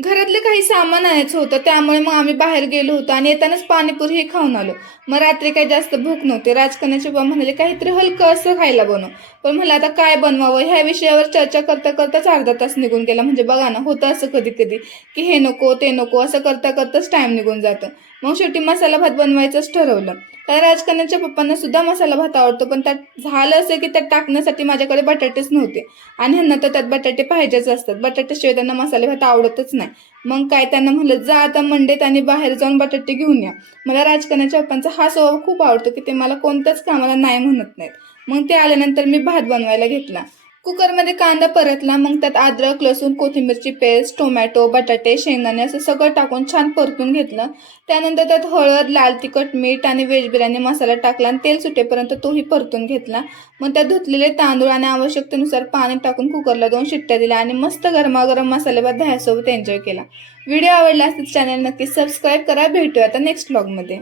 घरातले काही सामान आणायचं होतं त्यामुळे मग आम्ही बाहेर गेलो होतो आणि येतानाच पाणीपुरी हे खाऊन आलो. मग रात्री काही जास्त भूक नव्हती. राजकन्याचे बाबा म्हणाले काहीतरी हलकं असं खायला बनव. पण म्हणलं आता काय बनवावं ह्या विषयावर चर्चा करता करताच अर्धा तास निघून गेला. म्हणजे बघा ना होतं असं कधी कधी की हे नको ते नको असं करता करताच टाइम निघून जातं. मग शेवटी मसाला भात बनवायचंच ठरवलं. कारण राजकन्याच्या पप्पांना सुद्धा मसाला भात आवडतो, पण त्यात झालं असं की त्यात टाकण्यासाठी माझ्याकडे बटाटेच नव्हते आणि ह्यांना तर त्यात बटाटे पाहिजेच असतात. बटाट्याशिवाय त्यांना मसाले भात आवडतच नाही. मग काय त्यांना म्हणलं जा आता मंडईत आणि बाहेर जाऊन बटाटे घेऊन या. मला राजकन्याच्या पप्पांचा हा स्वभाव खूप आवडतो की ते मला कोणत्याच कामाला नाही म्हणत नाहीत. मग ते आल्यानंतर मी भात बनवायला घेतला. कुकरमध्ये कांदा परतला, मग त्यात अद्रक लसूण कोथिंबीरची पेस्ट टोमॅटो बटाटे शेंगदाणे असं सगळं टाकून छान परतून घेतलं. त्यानंतर त्यात हळद लाल तिखट मीठ आणि व्हेज बिर्याणी मसाला टाकला आणि तेल सुटेपर्यंत तोही परतून घेतला. मग त्यात धुतलेले तांदूळ आणि आवश्यकतेनुसार पाणी टाकून कुकरला 2 शिट्ट्या दिल्या आणि मस्त गरमागरम मसाले भात दह्यासोबत एन्जॉय केला. व्हिडिओ आवडला असेल चॅनल नक्की सबस्क्राईब करा. भेटूया आता नेक्स्ट व्लॉगमध्ये.